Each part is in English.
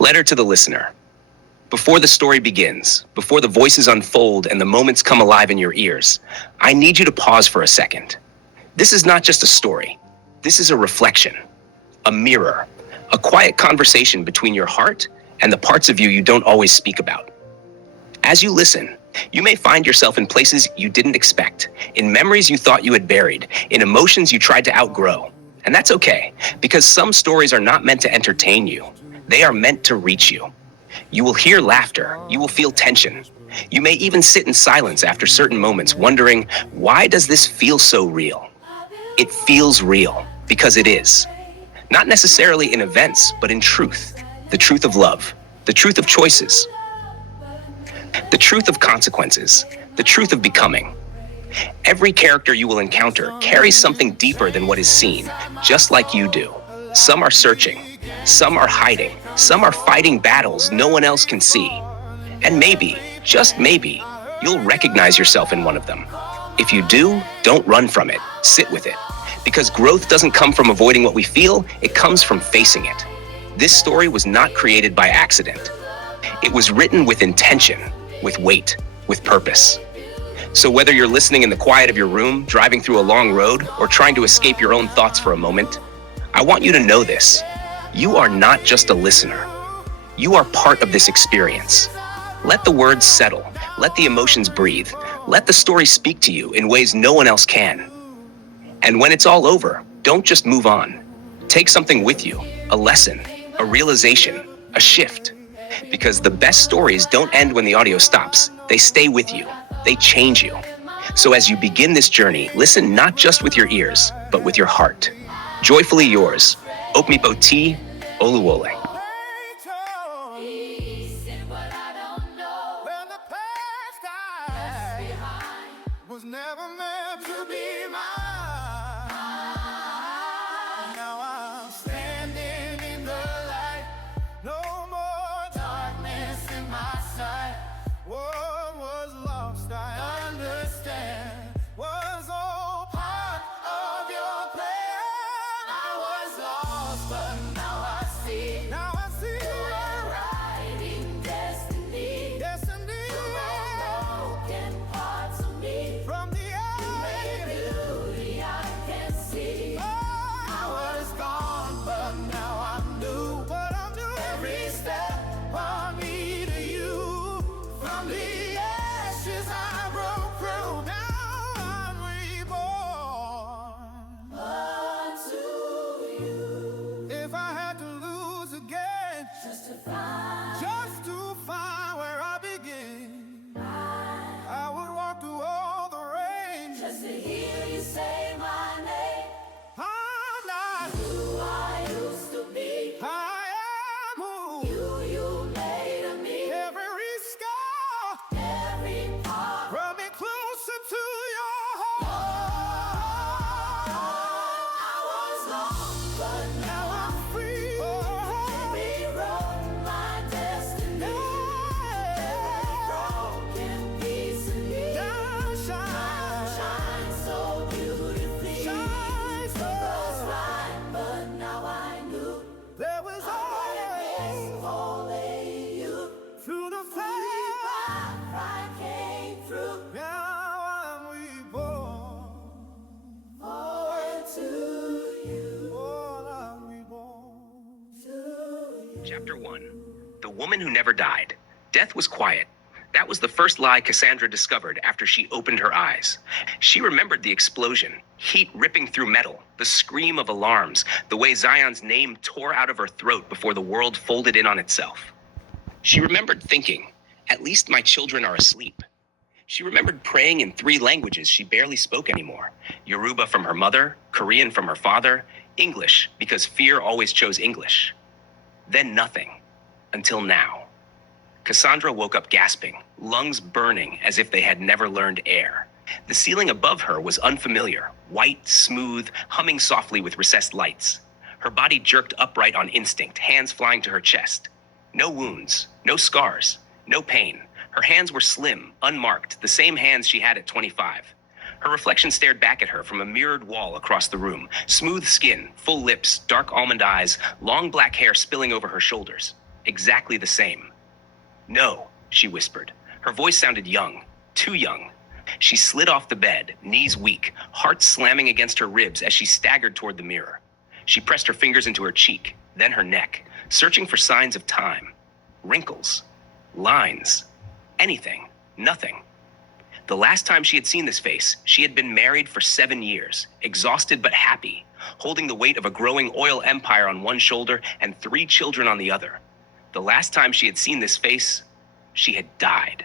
Letter to the listener. Before the story begins, before the voices unfold and the moments come alive in your ears, I need you to pause for a second. This is not just a story. This is a reflection, a mirror, a quiet conversation between your heart and the parts of you don't always speak about. As you listen, you may find yourself in places you didn't expect, in memories you thought you had buried, in emotions you tried to outgrow. And that's okay, because some stories are not meant to entertain you. They are meant to reach you. You will hear laughter, you will feel tension. You may even sit in silence after certain moments, wondering, why does this feel so real? It feels real, because it is. Not necessarily in events, but in truth. The truth of love, the truth of choices, the truth of consequences, the truth of becoming. Every character you will encounter carries something deeper than what is seen, just like you do. Some are searching, some are hiding, some are fighting battles no one else can see. And maybe, just maybe, you'll recognize yourself in one of them. If you do, don't run from it, sit with it. Because growth doesn't come from avoiding what we feel, it comes from facing it. This story was not created by accident. It was written with intention, with weight, with purpose. So whether you're listening in the quiet of your room, driving through a long road, or trying to escape your own thoughts for a moment, I want you to know this. You are not just a listener. You are part of this experience. Let the words settle. Let the emotions breathe. Let the story speak to you in ways no one else can. And when it's all over, don't just move on. Take something with you, a lesson, a realization, a shift. Because the best stories don't end when the audio stops. They stay with you. They change you. So as you begin this journey, listen not just with your ears, but with your heart. Joyfully yours, Opemipo Oluwole. Was never meant to be mine. Now I'm standing in the light. No more darkness in my sight. What was lost, I understand. Was all part of your plan. I was lost, but now I see. Now I see. You're writing destiny. Destiny. Broken parts of me. From the beauty I can see. I was gone, but now I'm new. But I'm new. Every step brought me to you. From the ashes I broke through. Now I'm reborn. Unto you. If I had to lose again, just to find where I begin, I would walk through all the rain just to hear you say my name. I'm not who I used to be. I am who you made of me. Every scar, every part brought me closer to your heart. I was lost, but now I'm free. Rewrote my destiny. Every broken piece of me now shine so beautifully. Shine so bright, but now I knew there was only you. Through the fire, I came through. Now I'm reborn. Forward to you. I'm reborn to you. Chapter 1. The Woman Who Never Died. Death was quiet. That was the first lie Kassandra discovered after she opened her eyes. She remembered the explosion, heat ripping through metal, the scream of alarms, the way Zion's name tore out of her throat before the world folded in on itself. She remembered thinking, at least my children are asleep. She remembered praying in 3 languages she barely spoke anymore. Yoruba from her mother, Korean from her father, English because fear always chose English. Then nothing, until now. Kassandra woke up gasping, lungs burning as if they had never learned air. The ceiling above her was unfamiliar, white, smooth, humming softly with recessed lights. Her body jerked upright on instinct, hands flying to her chest. No wounds, no scars, no pain. Her hands were slim, unmarked, the same hands she had at 25. Her reflection stared back at her from a mirrored wall across the room. Smooth skin, full lips, dark almond eyes, long black hair spilling over her shoulders. Exactly the same. No, she whispered. Her voice sounded young, too young. She slid off the bed, knees weak, heart slamming against her ribs as she staggered toward the mirror. She pressed her fingers into her cheek, then her neck, searching for signs of time. Wrinkles, lines, anything, nothing. The last time she had seen this face, she had been married for 7 years, exhausted but happy, holding the weight of a growing oil empire on one shoulder and 3 children on the other. The last time she had seen this face, she had died.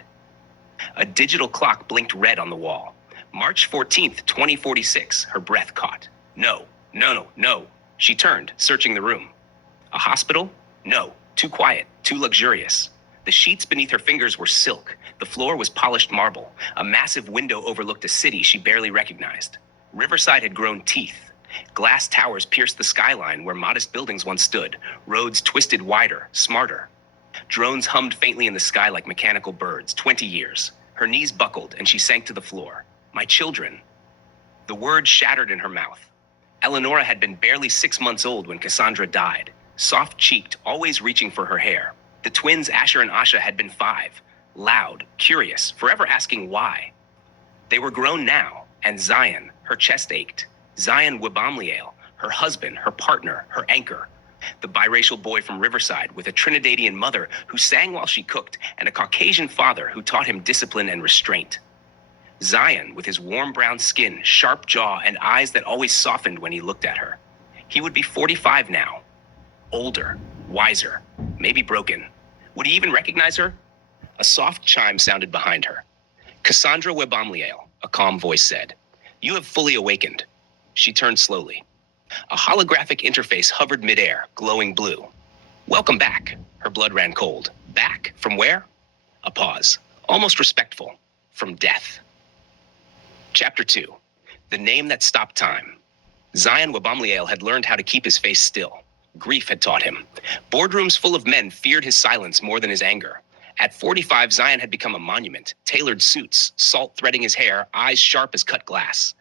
A digital clock blinked red on the wall. March 14th, 2046, her breath caught. No, no, no, no. She turned, searching the room. A hospital? No, too quiet, too luxurious. The sheets beneath her fingers were silk. The floor was polished marble. A massive window overlooked a city she barely recognized. Riverside had grown teeth. Glass towers pierced the skyline where modest buildings once stood. Roads twisted wider, smarter. Drones hummed faintly in the sky like mechanical birds. 20 years. Her knees buckled and she sank to the floor. My children. The word shattered in her mouth. Eleonora had been barely 6 months old when Kassandra died. Soft-cheeked, always reaching for her hair. The twins Asher and Asha had been 5. Loud, curious, forever asking why. They were grown now, and Zion, her chest ached. Zion Webamliel, her husband, her partner, her anchor. The biracial boy from Riverside with a Trinidadian mother who sang while she cooked and a Caucasian father who taught him discipline and restraint. Zion with his warm brown skin, sharp jaw, and eyes that always softened when he looked at her. He would be 45 now. Older, wiser, maybe broken. Would he even recognize her? A soft chime sounded behind her. Kassandra Webamliel, a calm voice said. You have fully awakened. She turned slowly. A holographic interface hovered midair, glowing blue. Welcome back. Her blood ran cold. Back? From where? A pause, almost respectful. From death. Chapter 2. The name that stopped time. Zion Webamliel had learned how to keep his face still. Grief had taught him. Boardrooms full of men feared his silence more than his anger. At 45, Zion had become a monument. Tailored suits, salt threading his hair, eyes sharp as cut glass.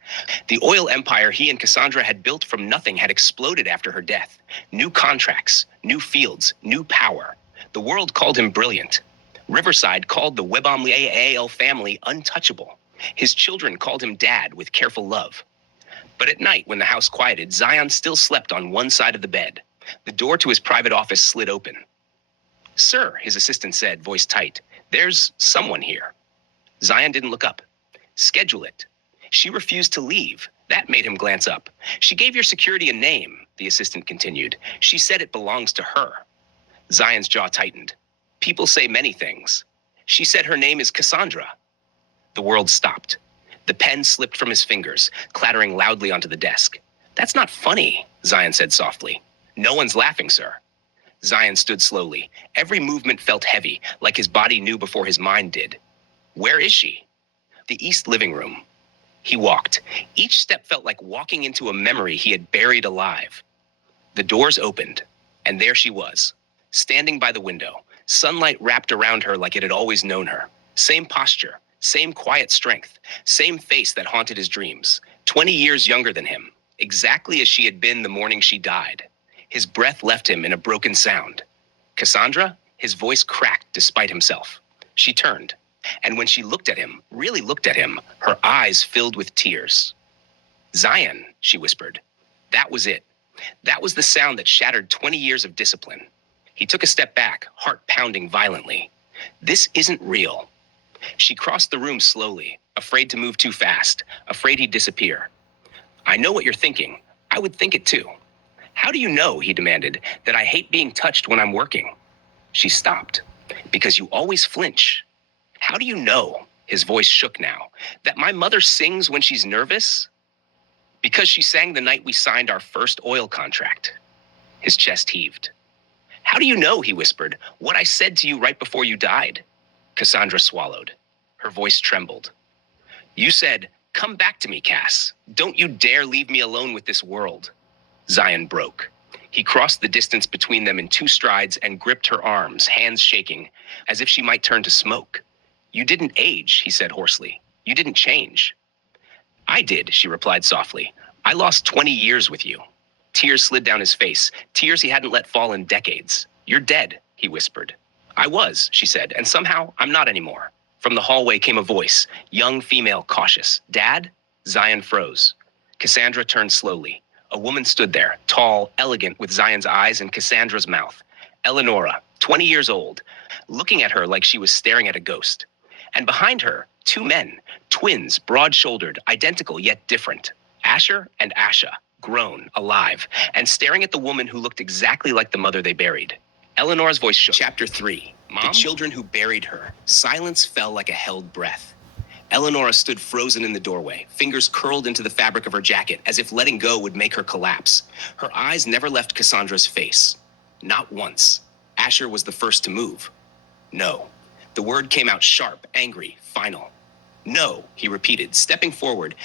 The oil empire he and Kassandra had built from nothing had exploded after her death. New contracts, new fields, new power. The world called him brilliant. Riverside called the Webamliel family untouchable. His children called him dad with careful love. But at night, when the house quieted, Zion still slept on one side of the bed. The door to his private office slid open. Sir, his assistant said, voice tight, there's someone here. Zion didn't look up. Schedule it. She refused to leave. That made him glance up. She gave your security a name, the assistant continued. She said it belongs to her. Zion's jaw tightened. People say many things. She said her name is Kassandra. The world stopped. The pen slipped from his fingers, clattering loudly onto the desk. That's not funny, Zion said softly. No one's laughing, sir. Zion stood slowly. Every movement felt heavy, like his body knew before his mind did. Where is she? The east living room. He walked. Each step felt like walking into a memory he had buried alive. The doors opened, and there she was, standing by the window, sunlight wrapped around her like it had always known her. Same posture, same quiet strength, same face that haunted his dreams. 20 years younger than him, exactly as she had been the morning she died. His breath left him in a broken sound. Kassandra? His voice cracked despite himself. She turned, and when she looked at him, really looked at him, her eyes filled with tears. Zion, she whispered. That was it. That was the sound that shattered 20 years of discipline. He took a step back, heart pounding violently. This isn't real. She crossed the room slowly, afraid to move too fast, afraid he'd disappear. I know what you're thinking. I would think it too. How do you know, he demanded, that I hate being touched when I'm working? She stopped. Because you always flinch. How do you know, his voice shook now, that my mother sings when she's nervous? Because she sang the night we signed our first oil contract. His chest heaved. How do you know, he whispered, what I said to you right before you died? Kassandra swallowed. Her voice trembled. You said, come back to me, Cass. Don't you dare leave me alone with this world. Zion broke. He crossed the distance between them in 2 strides and gripped her arms, hands shaking, as if she might turn to smoke. You didn't age, he said hoarsely. You didn't change. I did, she replied softly. I lost 20 years with you. Tears slid down his face, tears he hadn't let fall in decades. You're dead. he whispered. I was, she said, and somehow I'm not anymore. From the hallway came a voice, young female, cautious. Dad? Zion froze. Kassandra turned slowly. A woman stood there, tall, elegant, with Zion's eyes and Cassandra's mouth. Eleonora, 20 years old, looking at her like she was staring at a ghost. And behind her, two men, twins, broad-shouldered, identical yet different. Asher and Asha, grown, alive, and staring at the woman who looked exactly like the mother they buried. Eleanor's voice shook. Chapter 3. Mom? The children who buried her. Silence fell like a held breath. Eleonora stood frozen in the doorway, fingers curled into the fabric of her jacket, as if letting go would make her collapse. Her eyes never left Cassandra's face. Not once. Asher was the first to move. No. The word came out sharp, angry, final. No, he repeated, stepping forward,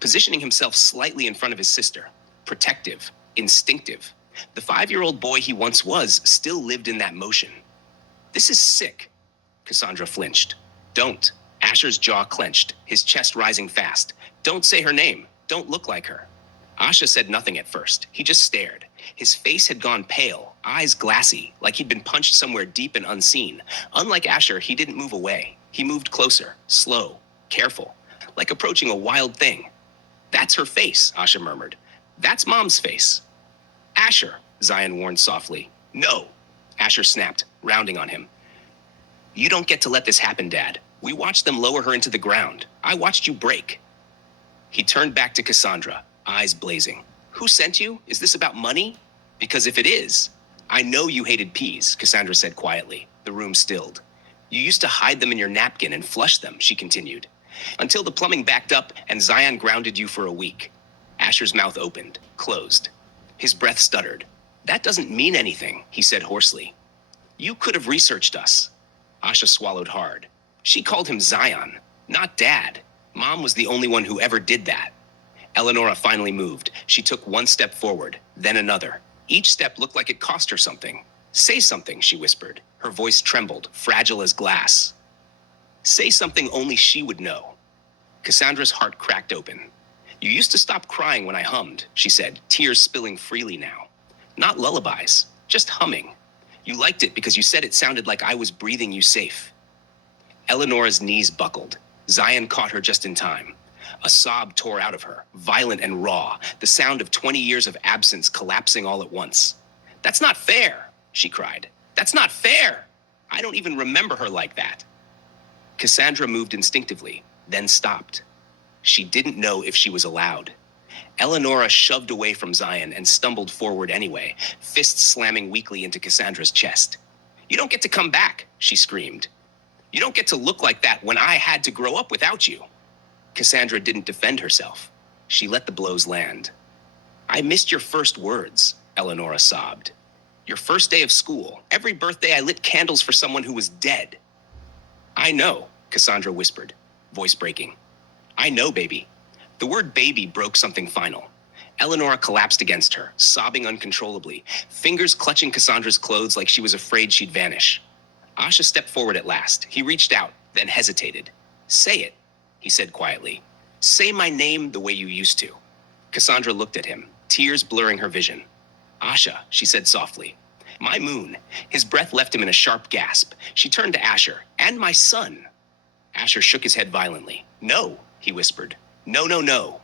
positioning himself slightly in front of his sister. Protective, instinctive. The 5-year-old boy he once was still lived in that motion. This is sick. Kassandra flinched. Don't. Asher's jaw clenched, his chest rising fast. Don't say her name. Don't look like her. Asha said nothing at first. He just stared. His face had gone pale, eyes glassy, like he'd been punched somewhere deep and unseen. Unlike Asher, he didn't move away. He moved closer, slow, careful, like approaching a wild thing. That's her face, Asha murmured. That's Mom's face. Asher, Zion warned softly. No, Asher snapped, rounding on him. You don't get to let this happen, Dad. We watched them lower her into the ground. I watched you break. He turned back to Kassandra, eyes blazing. Who sent you? Is this about money? Because if it is, I know you hated peas, Kassandra said quietly. The room stilled. You used to hide them in your napkin and flush them, she continued, until the plumbing backed up and Zion grounded you for a week. Asher's mouth opened, closed. His breath stuttered. That doesn't mean anything, he said hoarsely. You could have researched us. Asha swallowed hard. She called him Zion, not Dad. Mom was the only one who ever did that. Eleonora finally moved. She took one step forward, then another. Each step looked like it cost her something. Say something, she whispered. Her voice trembled, fragile as glass. Say something only she would know. Cassandra's heart cracked open. You used to stop crying when I hummed, she said, tears spilling freely now. Not lullabies, just humming. You liked it because you said it sounded like I was breathing you safe. Eleonora's knees buckled. Zion caught her just in time. A sob tore out of her, violent and raw, the sound of 20 years of absence collapsing all at once. That's not fair, she cried. That's not fair. I don't even remember her like that. Kassandra moved instinctively, then stopped. She didn't know if she was allowed. Eleonora shoved away from Zion and stumbled forward anyway, fists slamming weakly into Cassandra's chest. You don't get to come back, she screamed. You don't get to look like that when I had to grow up without you. Kassandra didn't defend herself. She let the blows land. I missed your first words, Eleonora sobbed. Your first day of school. Every birthday I lit candles for someone who was dead. I know, Kassandra whispered, voice breaking. I know, baby. The word baby broke something final. Eleonora collapsed against her, sobbing uncontrollably, fingers clutching Cassandra's clothes like she was afraid she'd vanish. Asha stepped forward at last. He reached out, then hesitated. Say it, he said quietly. Say my name the way you used to. Kassandra looked at him, tears blurring her vision. Asha, she said softly. My moon. His breath left him in a sharp gasp. She turned to Asher. And my son. Asher shook his head violently. No, he whispered. No, no, no.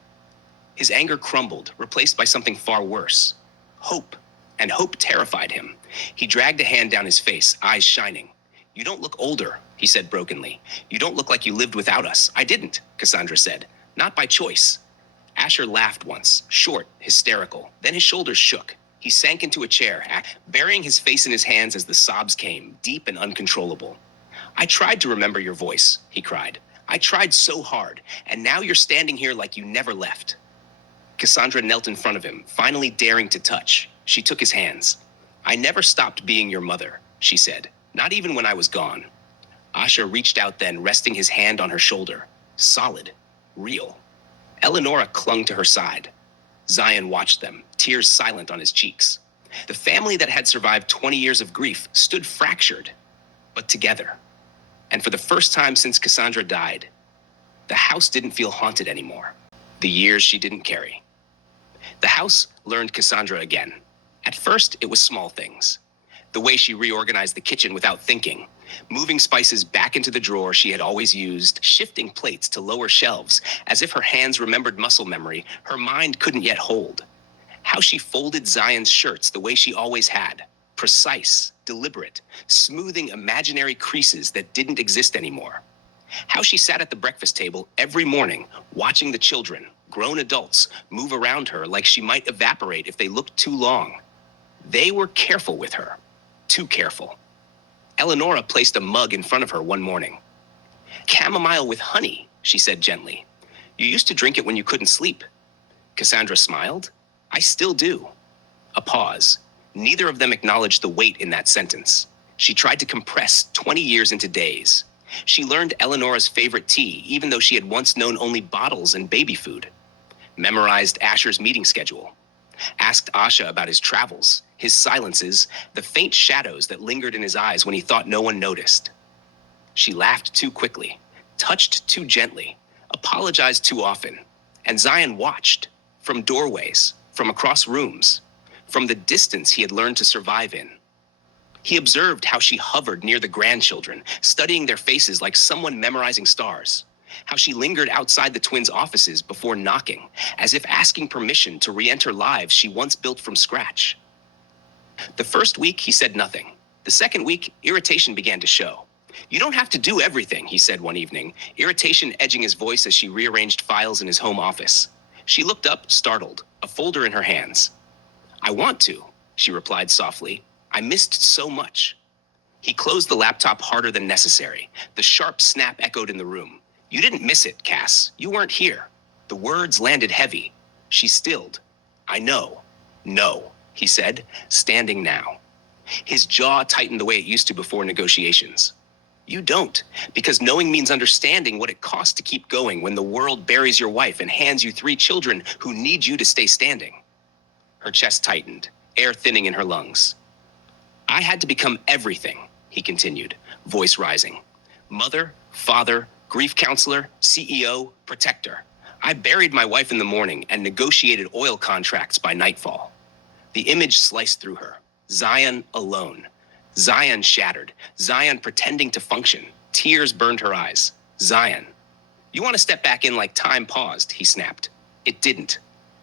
His anger crumbled, replaced by something far worse. Hope. And hope terrified him. He dragged a hand down his face, eyes shining. You don't look older, he said brokenly. You don't look like you lived without us. I didn't, Kassandra said. Not by choice. Asher laughed once, short, hysterical. Then his shoulders shook. He sank into a chair, burying his face in his hands as the sobs came, deep and uncontrollable. I tried to remember your voice, he cried. I tried so hard, and now you're standing here like you never left. Kassandra knelt in front of him, finally daring to touch. She took his hands. I never stopped being your mother, she said. Not even when I was gone. Asha reached out then, resting his hand on her shoulder. Solid. Real. Eleonora clung to her side. Zion watched them, tears silent on his cheeks. The family that had survived 20 years of grief stood fractured, but together. And for the first time since Kassandra died, the house didn't feel haunted anymore. The years she didn't carry. The house learned Kassandra again. At first, it was small things. The way she reorganized the kitchen without thinking, moving spices back into the drawer she had always used, shifting plates to lower shelves, as if her hands remembered muscle memory her mind couldn't yet hold. How she folded Zion's shirts the way she always had, precise, deliberate, smoothing imaginary creases that didn't exist anymore. How she sat at the breakfast table every morning, watching the children, grown adults, move around her like she might evaporate if they looked too long. They were careful with her. Too careful. Eleonora placed a mug in front of her one morning. "Chamomile with honey," she said gently. "You used to drink it when you couldn't sleep." Cassandra smiled. "I still do." A pause. Neither of them acknowledged the weight in that sentence. She tried to compress 20 years into days. She learned Eleonora's favorite tea, even though she had once known only bottles and baby food. Memorized Asher's meeting schedule. Asked Asha about his travels, his silences, the faint shadows that lingered in his eyes when he thought no one noticed. She laughed too quickly, touched too gently, apologized too often, and Zion watched, from doorways, from across rooms, from the distance he had learned to survive in. He observed how she hovered near the grandchildren, studying their faces like someone memorizing stars. How she lingered outside the twins' offices before knocking, as if asking permission to re-enter lives she once built from scratch. The first week, he said nothing. The second week, irritation began to show. "You don't have to do everything," he said one evening, irritation edging his voice as she rearranged files in his home office. She looked up, startled, a folder in her hands. "I want to," she replied softly. "I missed so much." He closed the laptop harder than necessary. The sharp snap echoed in the room. "You didn't miss it, Cass. You weren't here." The words landed heavy. She stilled. "I know." "No," he said, standing now. His jaw tightened the way it used to before negotiations. "You don't, because knowing means understanding what it costs to keep going when the world buries your wife and hands you 3 children who need you to stay standing." Her chest tightened, air thinning in her lungs. "I had to become everything," he continued, voice rising. "Mother, father, grief counselor, CEO, protector. I buried my wife in the morning and negotiated oil contracts by nightfall." The image sliced through her. Zion alone. Zion shattered. Zion pretending to function. Tears burned her eyes. Zion. "You want to step back in like time paused," he snapped. It didn't.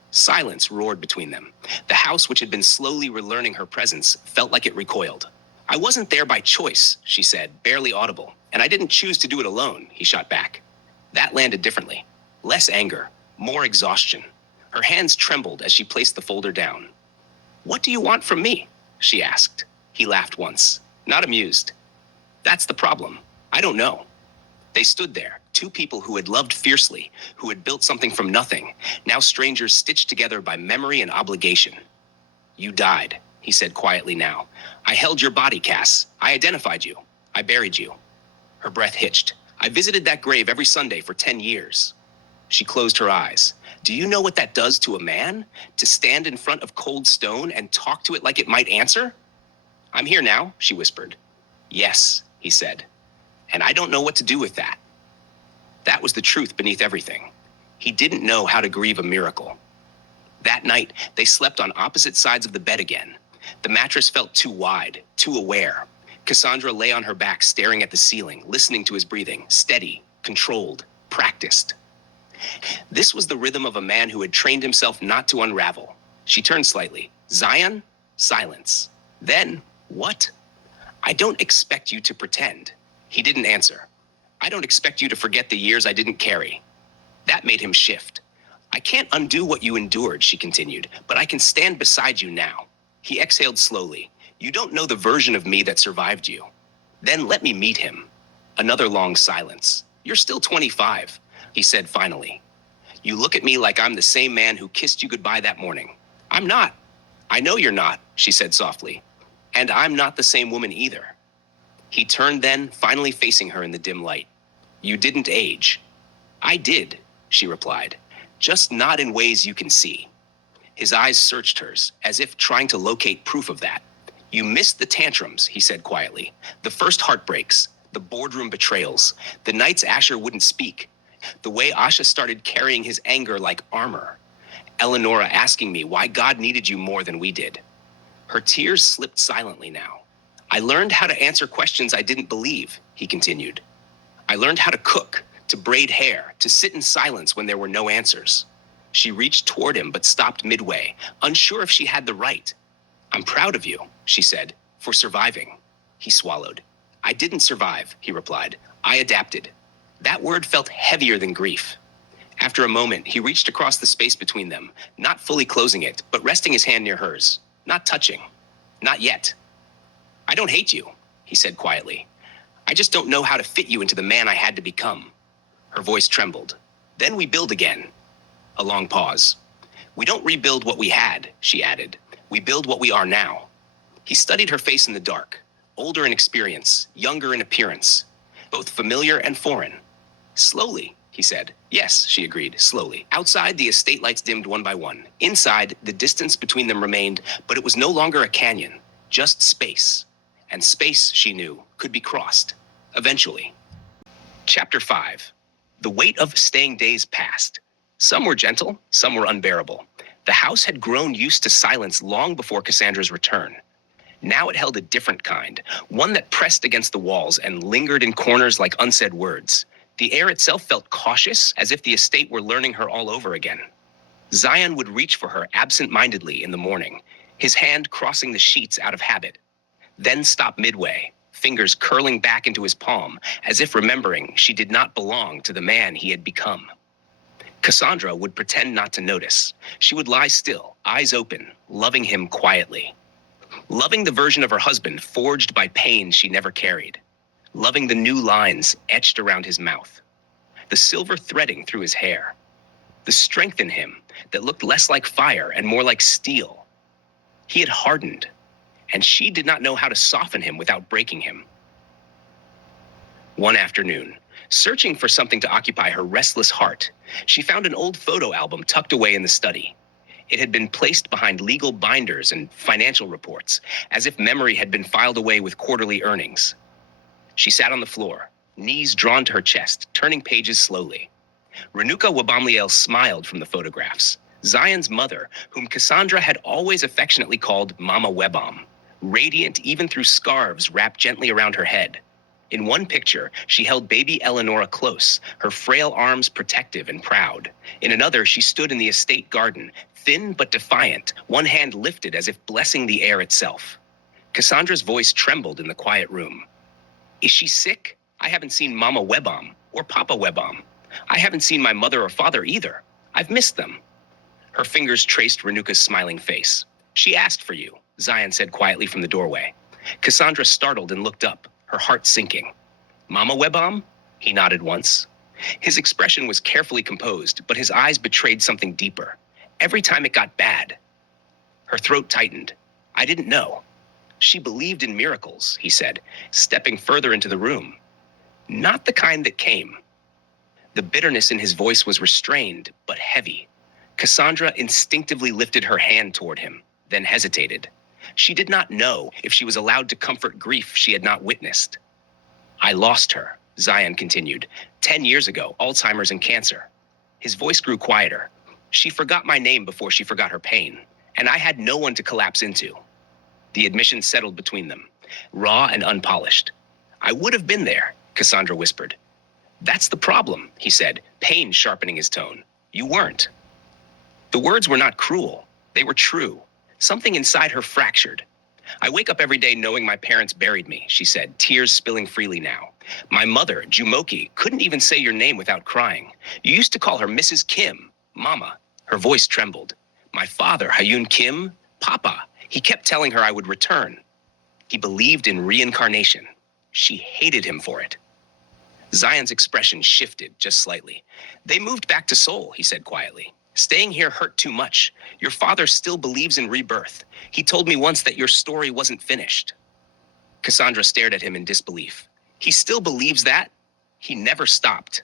Silence roared between them. The house, which had been slowly relearning her presence, felt like it recoiled. "I wasn't there by choice," she said, barely audible. "And I didn't choose to do it alone," he shot back. That landed differently. Less anger, more exhaustion. Her hands trembled as she placed the folder down. "What do you want from me?" she asked. He laughed once, not amused. "That's the problem. I don't know." They stood there, 2 people who had loved fiercely, who had built something from nothing, now strangers stitched together by memory and obligation. "You died," he said quietly now. "I held your body, Cass. I identified you. I buried you." Her breath hitched. "I visited that grave every Sunday for 10 years. She closed her eyes. "Do you know what that does to a man? To stand in front of cold stone and talk to it like it might answer?" "I'm here now," she whispered. "Yes," he said. "And I don't know what to do with that." That was the truth beneath everything. He didn't know how to grieve a miracle. That night, they slept on opposite sides of the bed again. The mattress felt too wide, too aware. Cassandra lay on her back, staring at the ceiling, listening to his breathing, steady, controlled, practiced. This was the rhythm of a man who had trained himself not to unravel. She turned slightly. "Zion?" Silence. Then, "What?" "I don't expect you to pretend." He didn't answer. "I don't expect you to forget the years I didn't carry." That made him shift. "I can't undo what you endured," she continued, "but I can stand beside you now." He exhaled slowly. "You don't know the version of me that survived you." "Then let me meet him." Another long silence. "You're still 25, he said finally. "You look at me like I'm the same man who kissed you goodbye that morning." "I'm not." "I know you're not," she said softly. "And I'm not the same woman either." He turned then, finally facing her in the dim light. "You didn't age." "I did," she replied. "Just not in ways you can see." His eyes searched hers, as if trying to locate proof of that. "You missed the tantrums," he said quietly. "The first heartbreaks, the boardroom betrayals, the nights Asher wouldn't speak, the way Asha started carrying his anger like armor. Eleonora asking me why God needed you more than we did." Her tears slipped silently now. I learned how to answer questions I didn't believe, he continued. I learned how to cook, to braid hair, to sit in silence when there were no answers. She reached toward him but stopped midway, unsure if she had the right. I'm proud of you, she said, for surviving. He swallowed. I didn't survive, he replied. I adapted. That word felt heavier than grief. After a moment, he reached across the space between them, not fully closing it, but resting his hand near hers. Not touching. Not yet. I don't hate you, he said quietly. I just don't know how to fit you into the man I had to become. Her voice trembled. Then we build again. A long pause. We don't rebuild what we had, she added. We build what we are now. He studied her face in the dark, older in experience, younger in appearance, both familiar and foreign. Slowly, he said. Yes, she agreed, slowly. Outside, the estate lights dimmed one by one. Inside, the distance between them remained, but it was no longer a canyon, just space. And space, she knew, could be crossed. Eventually. Chapter 5. The weight of staying days passed. Some were gentle, some were unbearable. The house had grown used to silence long before Kassandra's return. Now it held a different kind, one that pressed against the walls and lingered in corners like unsaid words. The air itself felt cautious, as if the estate were learning her all over again. Zion would reach for her absent-mindedly in the morning, his hand crossing the sheets out of habit, then stop midway, fingers curling back into his palm, as if remembering she did not belong to the man he had become. Kassandra would pretend not to notice. She would lie still, eyes open, loving him quietly. Loving the version of her husband forged by pain she never carried. Loving the new lines etched around his mouth. The silver threading through his hair. The strength in him that looked less like fire and more like steel. He had hardened, and she did not know how to soften him without breaking him. One afternoon, searching for something to occupy her restless heart, she found an old photo album tucked away in the study. It had been placed behind legal binders and financial reports, as if memory had been filed away with quarterly earnings. She sat on the floor, knees drawn to her chest, turning pages slowly. Renuka Wabamliel smiled from the photographs. Zion's mother, whom Kassandra had always affectionately called Mama Webam, radiant even through scarves wrapped gently around her head. In one picture, she held baby Eleonora close, her frail arms protective and proud. In another, she stood in the estate garden, thin but defiant, one hand lifted as if blessing the air itself. Kassandra's voice trembled in the quiet room. Is she sick? I haven't seen Mama Webam or Papa Webam. I haven't seen my mother or father either. I've missed them. Her fingers traced Renuka's smiling face. She asked for you, Zion said quietly from the doorway. Kassandra startled and looked up, her heart sinking. Mama Webam? He nodded once. His expression was carefully composed, but his eyes betrayed something deeper. Every time it got bad. Her throat tightened. I didn't know. She believed in miracles, he said, stepping further into the room. Not the kind that came. The bitterness in his voice was restrained, but heavy. Kassandra instinctively lifted her hand toward him, then hesitated. She did not know if she was allowed to comfort grief she had not witnessed. I lost her, Zion continued. 10 years ago, Alzheimer's and cancer. His voice grew quieter. She forgot my name before she forgot her pain, and I had no one to collapse into. The admission settled between them, raw and unpolished. I would have been there, Kassandra whispered. That's the problem, he said, pain sharpening his tone. You weren't. The words were not cruel. They were true. Something inside her fractured. I wake up every day knowing my parents buried me, she said, tears spilling freely now. My mother, Jumoki, couldn't even say your name without crying. You used to call her Mrs. Kim, Mama. Her voice trembled. My father, Hayun Kim, Papa. He kept telling her I would return. He believed in reincarnation. She hated him for it. Zion's expression shifted just slightly. They moved back to Seoul, he said quietly. Staying here hurt too much. Your father still believes in rebirth. He told me once that your story wasn't finished. Kassandra stared at him in disbelief. He still believes that? He never stopped.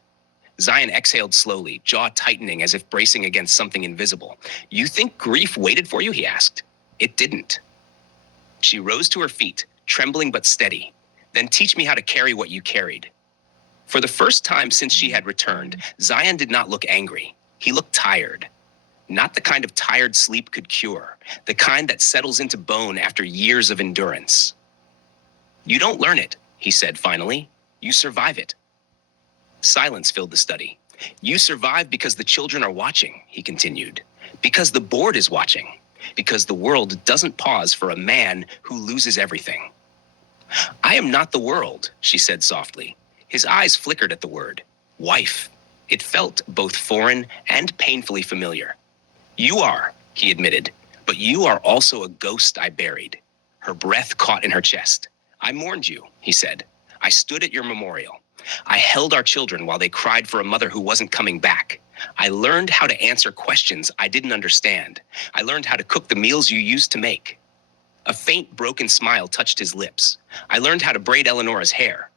Zion exhaled slowly, jaw tightening as if bracing against something invisible. You think grief waited for you? He asked. It didn't. She rose to her feet, trembling but steady. Then teach me how to carry what you carried. For the first time since she had returned, Zion did not look angry. He looked tired. Not the kind of tired sleep could cure, the kind that settles into bone after years of endurance. You don't learn it, he said finally. You survive it. Silence filled the study. You survive because the children are watching, he continued. Because the board is watching. Because the world doesn't pause for a man who loses everything. I am not the world, she said softly. His eyes flickered at the word. Wife. It felt both foreign and painfully familiar. You are, he admitted, but you are also a ghost I buried. Her breath caught in her chest. I mourned you, he said. I stood at your memorial. I held our children while they cried for a mother who wasn't coming back. I learned how to answer questions I didn't understand. I learned how to cook the meals you used to make. A faint, broken smile touched his lips. I learned how to braid Eleonora's hair.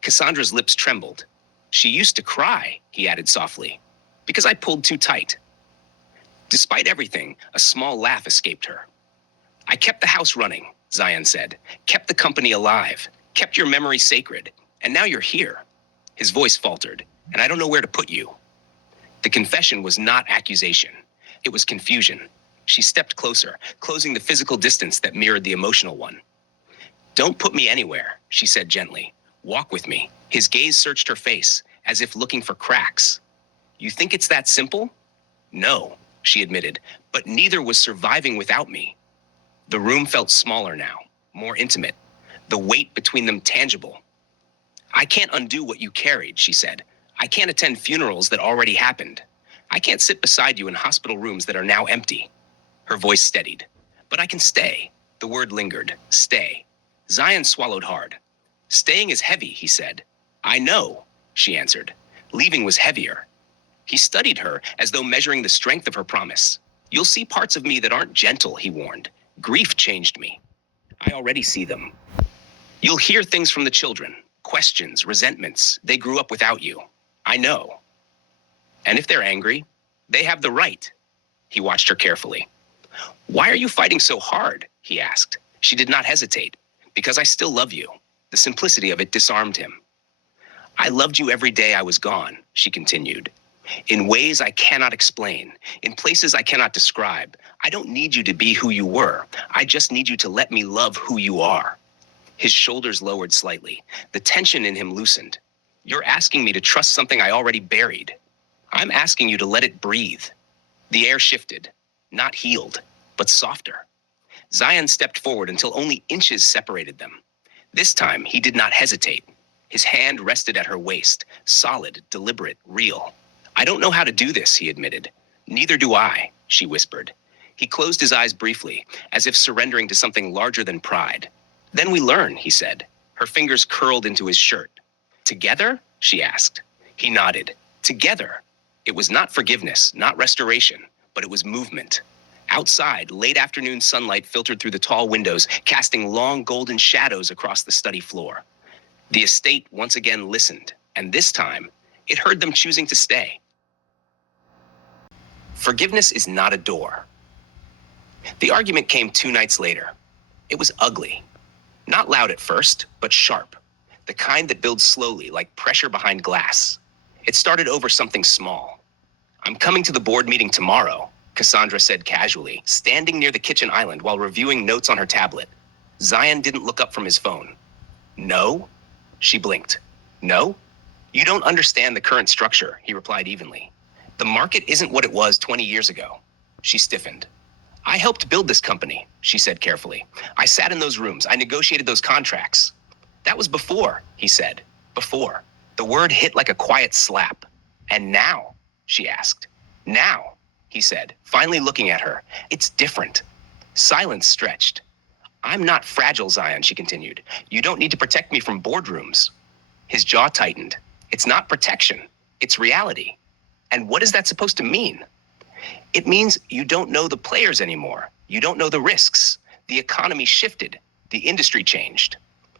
Cassandra's lips trembled. She used to cry, he added softly, because I pulled too tight. Despite everything, a small laugh escaped her. I kept the house running, Zion said, kept the company alive, kept your memory sacred, and now you're here. His voice faltered, and I don't know where to put you. The confession was not accusation. It was confusion. She stepped closer, closing the physical distance that mirrored the emotional one. Don't put me anywhere, she said gently. Walk with me. His gaze searched her face, as if looking for cracks. You think it's that simple? No, she admitted, but neither was surviving without me. The room felt smaller now, more intimate, the weight between them tangible. I can't undo what you carried, she said. I can't attend funerals that already happened. I can't sit beside you in hospital rooms that are now empty. Her voice steadied. But I can stay. The word lingered. Stay. Zion swallowed hard. Staying is heavy, he said. I know, she answered. Leaving was heavier. He studied her as though measuring the strength of her promise. You'll see parts of me that aren't gentle, he warned. Grief changed me. I already see them. You'll hear things from the children. Questions, resentments. They grew up without you. I know. And if they're angry, they have the right. He watched her carefully. Why are you fighting so hard? He asked. She did not hesitate. Because I still love you. The simplicity of it disarmed him. I loved you every day I was gone, she continued. In ways I cannot explain, in places I cannot describe. I don't need you to be who you were. I just need you to let me love who you are. His shoulders lowered slightly. The tension in him loosened. You're asking me to trust something I already buried. I'm asking you to let it breathe. The air shifted, not healed, but softer. Zion stepped forward until only inches separated them. This time, he did not hesitate. His hand rested at her waist, solid, deliberate, real. I don't know how to do this, he admitted. Neither do I, she whispered. He closed his eyes briefly, as if surrendering to something larger than pride. Then we learn, he said. Her fingers curled into his shirt. Together? She asked. He nodded. Together. It was not forgiveness, not restoration, but it was movement. Outside, late afternoon sunlight filtered through the tall windows, casting long golden shadows across the study floor. The estate once again listened, and this time, it heard them choosing to stay. Forgiveness is not a door. The argument came 2 nights later. It was ugly. Not loud at first, but sharp. The kind that builds slowly, like pressure behind glass. It started over something small. I'm coming to the board meeting tomorrow, Kassandra said casually, standing near the kitchen island while reviewing notes on her tablet. Zion didn't look up from his phone. No? She blinked. No? You don't understand the current structure, he replied evenly. The market isn't what it was 20 years ago. She stiffened. I helped build this company, she said carefully. I sat in those rooms. I negotiated those contracts. That was before, he said. Before. The word hit like a quiet slap. And now? She asked. Now, he said, finally looking at her. It's different. Silence stretched. I'm not fragile, Zion, she continued. You don't need to protect me from boardrooms. His jaw tightened. It's not protection. It's reality. And what is that supposed to mean? It means you don't know the players anymore. You don't know the risks. The economy shifted. The industry changed.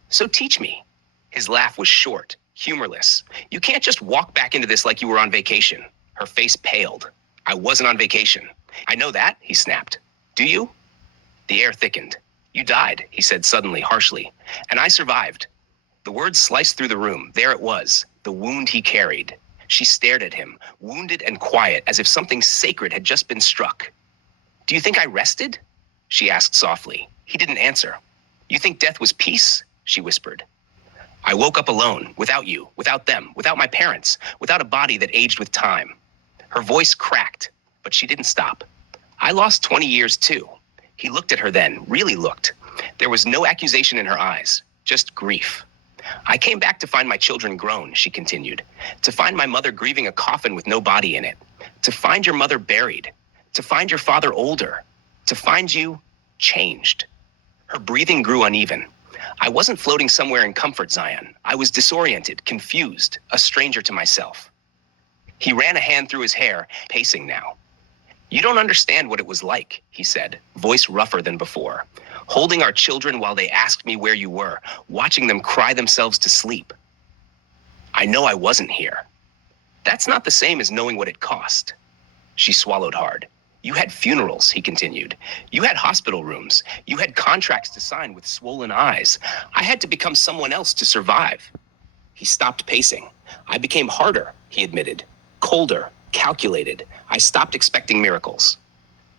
So teach me. His laugh was short, humorless. You can't just walk back into this like you were on vacation. Her face paled. I wasn't on vacation. I know that, he snapped. Do you? The air thickened. You died, he said suddenly, harshly. And I survived. The words sliced through the room. There it was, the wound he carried. She stared at him, wounded and quiet, as if something sacred had just been struck. Do you think I rested? She asked softly. He didn't answer. You think death was peace? she whispered. I woke up alone, without you, without them, without my parents, without a body that aged with time. Her voice cracked, but she didn't stop. I lost 20 years too. He looked at her then, really looked. There was no accusation in her eyes, just grief. I came back to find my children grown, she continued, to find my mother grieving a coffin with no body in it, to find your mother buried, to find your father older, to find you changed. Her breathing grew uneven. I wasn't floating somewhere in comfort, Zion. I was disoriented, confused, a stranger to myself. He ran a hand through his hair, pacing now. You don't understand what it was like, he said, voice rougher than before. Holding our children while they asked me where you were, watching them cry themselves to sleep. I know I wasn't here. That's not the same as knowing what it cost. She swallowed hard. You had funerals, he continued. You had hospital rooms. You had contracts to sign with swollen eyes. I had to become someone else to survive. He stopped pacing. I became harder, he admitted. Colder, calculated. I stopped expecting miracles.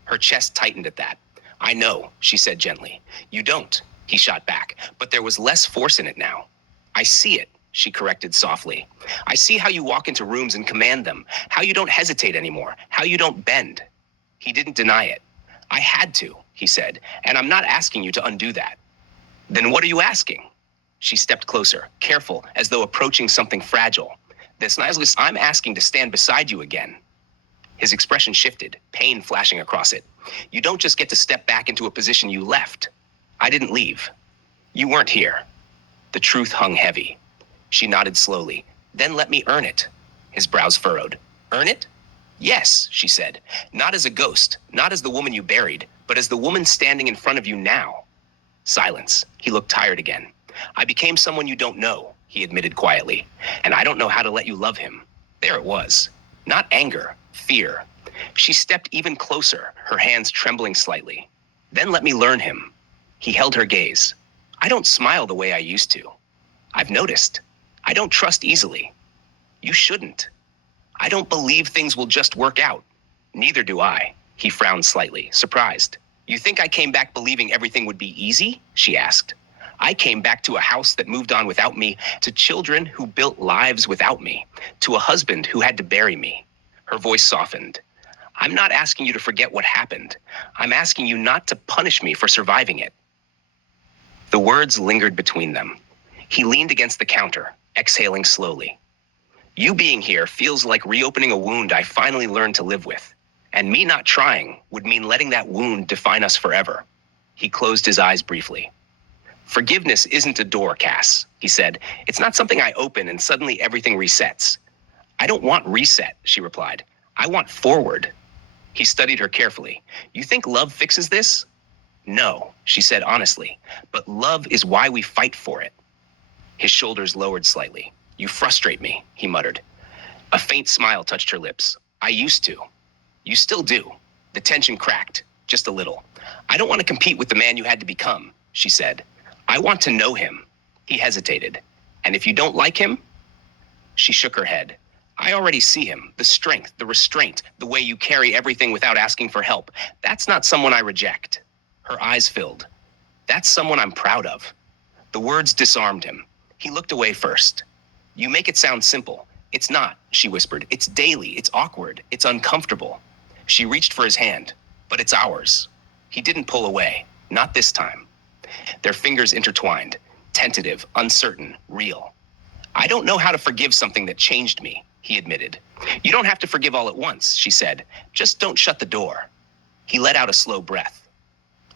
Her chest tightened at that. I know, she said gently. You don't, he shot back, but there was less force in it now. I see it, she corrected softly. I see how you walk into rooms and command them, how you don't hesitate anymore, how you don't bend. He didn't deny it. I had to, he said, and I'm not asking you to undo that. Then what are you asking? She stepped closer, careful, as though approaching something fragile. I'm asking to stand beside you again. His expression shifted, pain flashing across it. You don't just get to step back into a position you left. I didn't leave. You weren't here. The truth hung heavy. She nodded slowly. Then let me earn it. His brows furrowed. Earn it? Yes, she said. Not as a ghost, not as the woman you buried, but as the woman standing in front of you now. Silence. He looked tired again. I became someone you don't know, he admitted quietly, and I don't know how to let you love him. There it was. Not anger, fear. She stepped even closer, her hands trembling slightly. Then let me learn him. He held her gaze. I don't smile the way I used to. I've noticed. I don't trust easily. You shouldn't. I don't believe things will just work out. Neither do I. He frowned slightly, surprised. You think I came back believing everything would be easy? She asked. I came back to a house that moved on without me, to children who built lives without me, to a husband who had to bury me. Her voice softened. I'm not asking you to forget what happened. I'm asking you not to punish me for surviving it. The words lingered between them. He leaned against the counter, exhaling slowly. You being here feels like reopening a wound I finally learned to live with. And me not trying would mean letting that wound define us forever. He closed his eyes briefly. Forgiveness isn't a door, Cass, he said. It's not something I open and suddenly everything resets. I don't want reset, she replied. I want forward. He studied her carefully. You think love fixes this? No, she said honestly, but love is why we fight for it. His shoulders lowered slightly. You frustrate me, he muttered. A faint smile touched her lips. I used to. You still do. The tension cracked, just a little. I don't want to compete with the man you had to become, she said. I want to know him. He hesitated. And if you don't like him? She shook her head. I already see him. The strength, the restraint, the way you carry everything without asking for help. That's not someone I reject. Her eyes filled. That's someone I'm proud of. The words disarmed him. He looked away first. You make it sound simple. It's not, she whispered. It's daily. It's awkward. It's uncomfortable. She reached for his hand. But it's ours. He didn't pull away. Not this time. Their fingers intertwined. Tentative, uncertain, real. I don't know how to forgive something that changed me, he admitted. You don't have to forgive all at once, she said. Just don't shut the door. He let out a slow breath.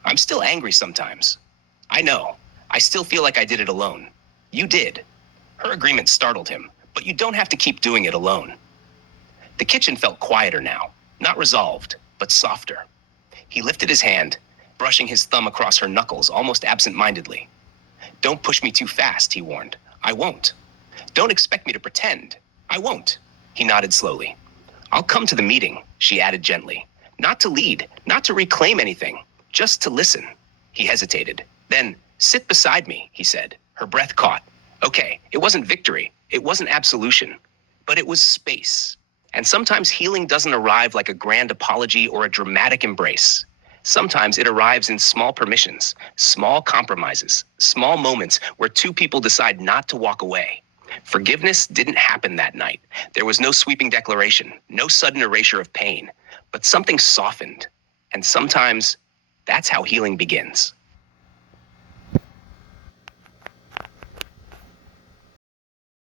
I'm still angry sometimes. I know. I still feel like I did it alone. You did. Her agreement startled him, but you don't have to keep doing it alone. The kitchen felt quieter now, not resolved, but softer. He lifted his hand, brushing his thumb across her knuckles almost absent-mindedly. Don't push me too fast, he warned. I won't. Don't expect me to pretend. I won't. He nodded slowly. I'll come to the meeting, she added gently. Not to lead, not to reclaim anything, just to listen. He hesitated. Then, sit beside me, he said. Her breath caught. Okay, it wasn't victory. It wasn't absolution. But it was space. And sometimes healing doesn't arrive like a grand apology or a dramatic embrace. Sometimes it arrives in small permissions, small compromises, small moments where two people decide not to walk away. Forgiveness didn't happen that night. There was no sweeping declaration, no sudden erasure of pain, but something softened. And sometimes that's how healing begins.